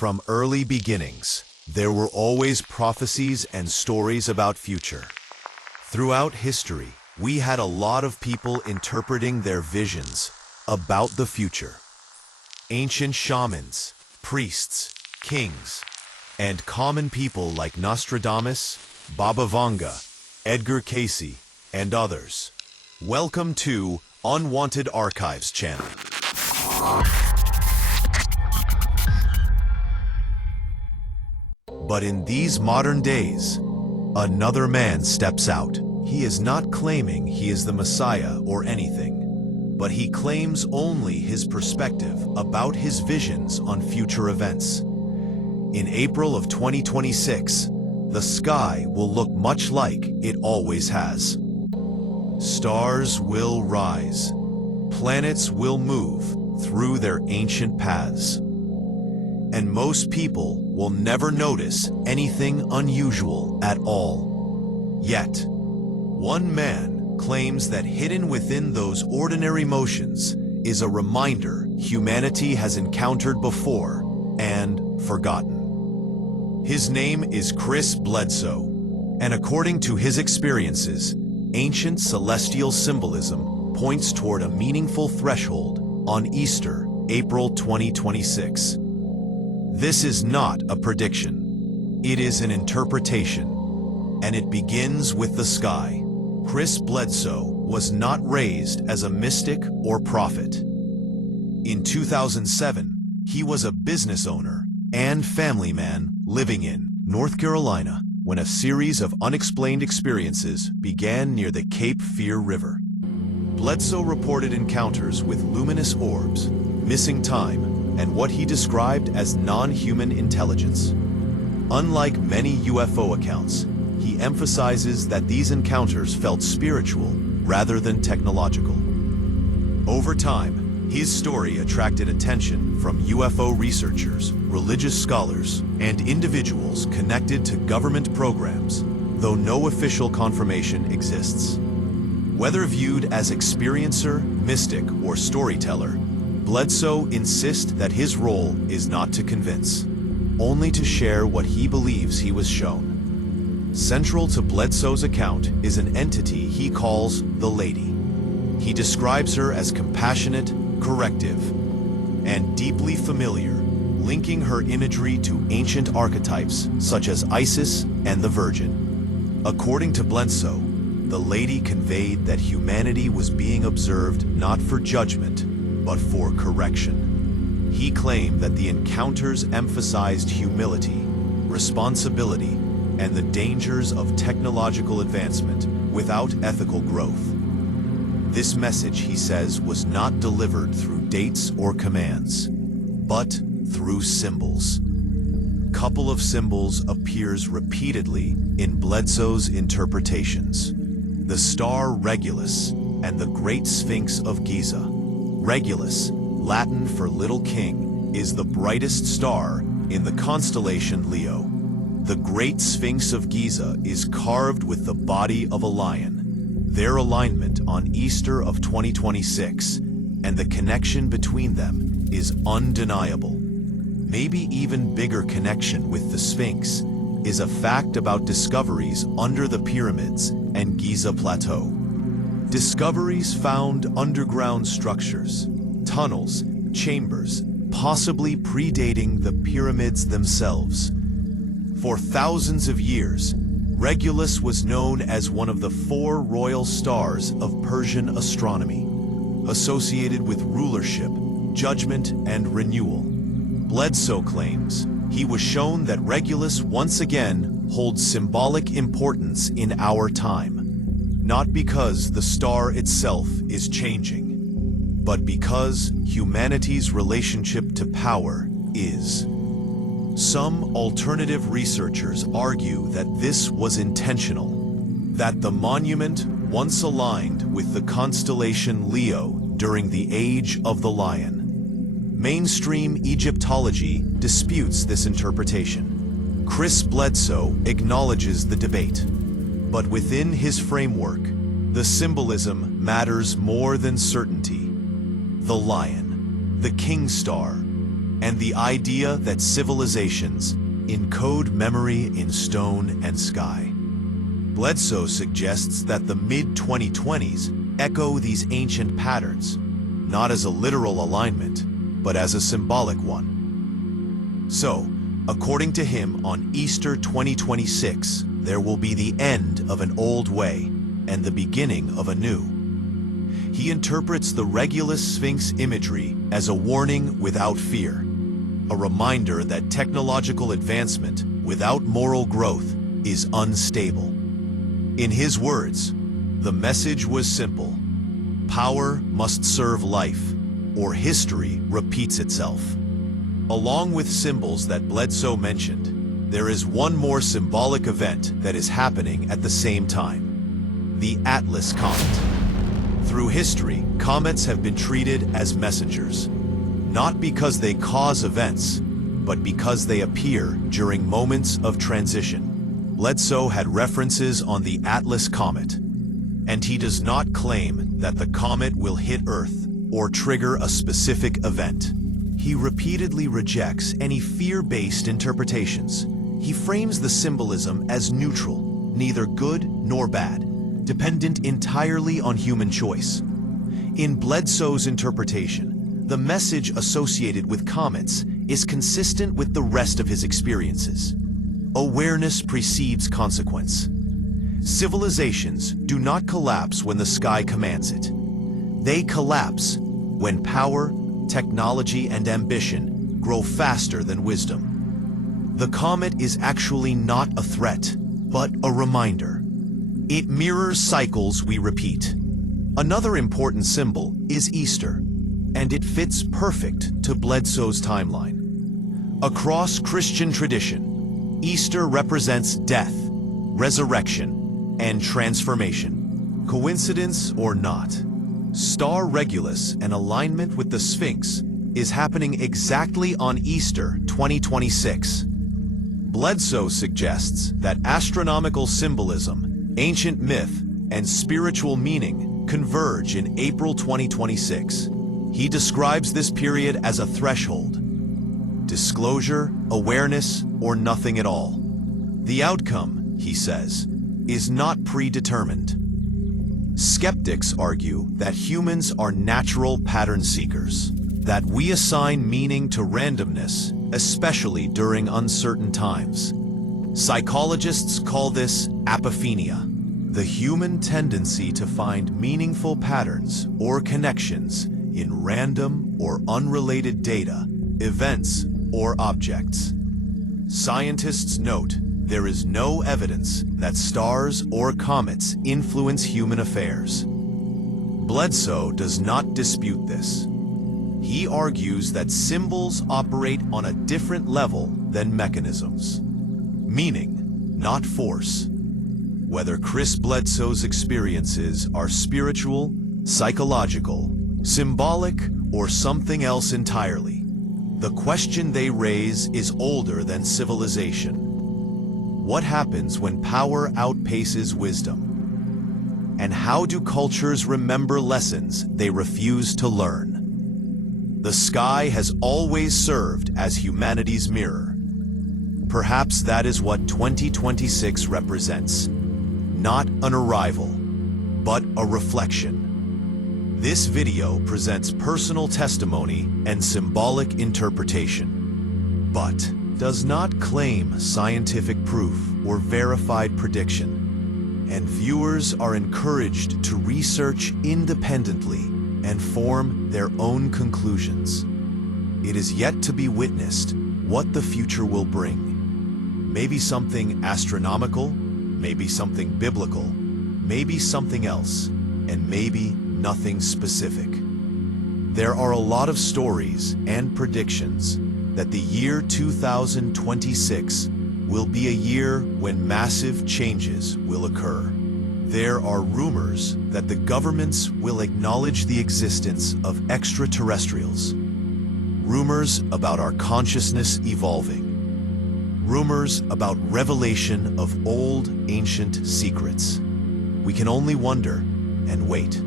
From early beginnings, there were always prophecies and stories about future. Throughout history, we had a lot of people interpreting their visions about the future. Ancient shamans, priests, kings, and common people like Nostradamus, Baba Vanga, Edgar Cayce, and others. Welcome to Unwanted Archives channel. But in these modern days, another man steps out. He is not claiming he is the Messiah or anything, but he claims only his perspective about his visions on future events. In April of 2026, the sky will look much like it always has. Stars will rise. Planets will move through their ancient paths. And most people will never notice anything unusual at all. Yet, one man claims that hidden within those ordinary motions is a reminder humanity has encountered before and forgotten. His name is Chris Bledsoe, and according to his experiences, ancient celestial symbolism points toward a meaningful threshold on Easter, April 2026. This is not a prediction. It is an interpretation, and it begins with the sky. Chris Bledsoe was not raised as a mystic or prophet. In 2007, he was a business owner and family man living in North Carolina when a series of unexplained experiences began near the Cape Fear River. Bledsoe reported encounters with luminous orbs, missing time, and what he described as non-human intelligence. Unlike many UFO accounts, he emphasizes that these encounters felt spiritual rather than technological. Over time, his story attracted attention from UFO researchers, religious scholars, and individuals connected to government programs, though no official confirmation exists. Whether viewed as experiencer, mystic, or storyteller, Bledsoe insists that his role is not to convince, only to share what he believes he was shown. Central to Bledsoe's account is an entity he calls the Lady. He describes her as compassionate, corrective, and deeply familiar, linking her imagery to ancient archetypes such as Isis and the Virgin. According to Bledsoe, the Lady conveyed that humanity was being observed not for judgment, but for correction. He claimed that the encounters emphasized humility, responsibility, and the dangers of technological advancement without ethical growth. This message, he says, was not delivered through dates or commands, but through symbols. Couple of symbols appears repeatedly in Bledsoe's interpretations: the star Regulus and the Great Sphinx of Giza. Regulus, Latin for Little King, is the brightest star in the constellation Leo. The Great Sphinx of Giza is carved with the body of a lion. Their alignment on Easter of 2026 and the connection between them is undeniable. Maybe even bigger connection with the Sphinx is a fact about discoveries under the pyramids and Giza Plateau. Discoveries found underground structures, tunnels, chambers, possibly predating the pyramids themselves. For thousands of years, Regulus was known as one of the 4 royal stars of Persian astronomy, associated with rulership, judgment, and renewal. Bledsoe claims he was shown that Regulus once again holds symbolic importance in our time. Not because the star itself is changing, but because humanity's relationship to power is. Some alternative researchers argue that this was intentional, that the monument once aligned with the constellation Leo during the Age of the Lion. Mainstream Egyptology disputes this interpretation. Chris Bledsoe acknowledges the debate, but within his framework, the symbolism matters more than certainty. The lion, the king star, and the idea that civilizations encode memory in stone and sky. Bledsoe suggests that the mid-2020s echo these ancient patterns, not as a literal alignment, but as a symbolic one. So, according to him, on Easter 2026, there will be the end of an old way and the beginning of a new. He interprets the Regulus Sphinx imagery as a warning without fear, a reminder that technological advancement without moral growth is unstable. In his words, the message was simple: power must serve life, or history repeats itself. Along with symbols that Bledsoe mentioned, there is one more symbolic event that is happening at the same time: the Atlas Comet. Through history, comets have been treated as messengers, not because they cause events, but because they appear during moments of transition. Bledsoe had references on the Atlas Comet, and he does not claim that the comet will hit Earth or trigger a specific event. He repeatedly rejects any fear-based interpretations. He frames the symbolism as neutral, neither good nor bad, dependent entirely on human choice. In Bledsoe's interpretation, the message associated with comets is consistent with the rest of his experiences. Awareness precedes consequence. Civilizations do not collapse when the sky commands it. They collapse when power, technology, and ambition grow faster than wisdom. The comet is actually not a threat, but a reminder. It mirrors cycles we repeat. Another important symbol is Easter, and it fits perfect to Bledsoe's timeline. Across Christian tradition, Easter represents death, resurrection, and transformation. Coincidence or not, Star Regulus, an alignment with the Sphinx, is happening exactly on Easter 2026. Bledsoe suggests that astronomical symbolism, ancient myth, and spiritual meaning converge in April 2026. He describes this period as a threshold: disclosure, awareness, or nothing at all. The outcome, he says, is not predetermined. Skeptics argue that humans are natural pattern seekers, that we assign meaning to randomness, especially during uncertain times. Psychologists call this apophenia, the human tendency to find meaningful patterns or connections in random or unrelated data, events, or objects. Scientists note there is no evidence that stars or comets influence human affairs. Bledsoe does not dispute this. He argues that symbols operate on a different level than mechanisms. Meaning, not force. Whether Chris Bledsoe's experiences are spiritual, psychological, symbolic, or something else entirely, the question they raise is older than civilization. What happens when power outpaces wisdom? And how do cultures remember lessons they refuse to learn? The sky has always served as humanity's mirror. Perhaps that is what 2026 represents. Not an arrival, but a reflection. This video presents personal testimony and symbolic interpretation, but does not claim scientific proof or verified prediction, and viewers are encouraged to research independently and form their own conclusions. It is yet to be witnessed what the future will bring. Maybe something astronomical, maybe something biblical, maybe something else, and maybe nothing specific. There are a lot of stories and predictions that the year 2026 will be a year when massive changes will occur. There are rumors that the governments will acknowledge the existence of extraterrestrials. Rumors about our consciousness evolving. Rumors about revelation of old, ancient secrets. We can only wonder and wait.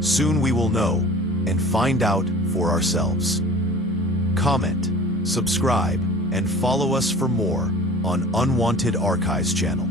Soon we will know and find out for ourselves. Comment, subscribe, and follow us for more on Unwanted Archives channel.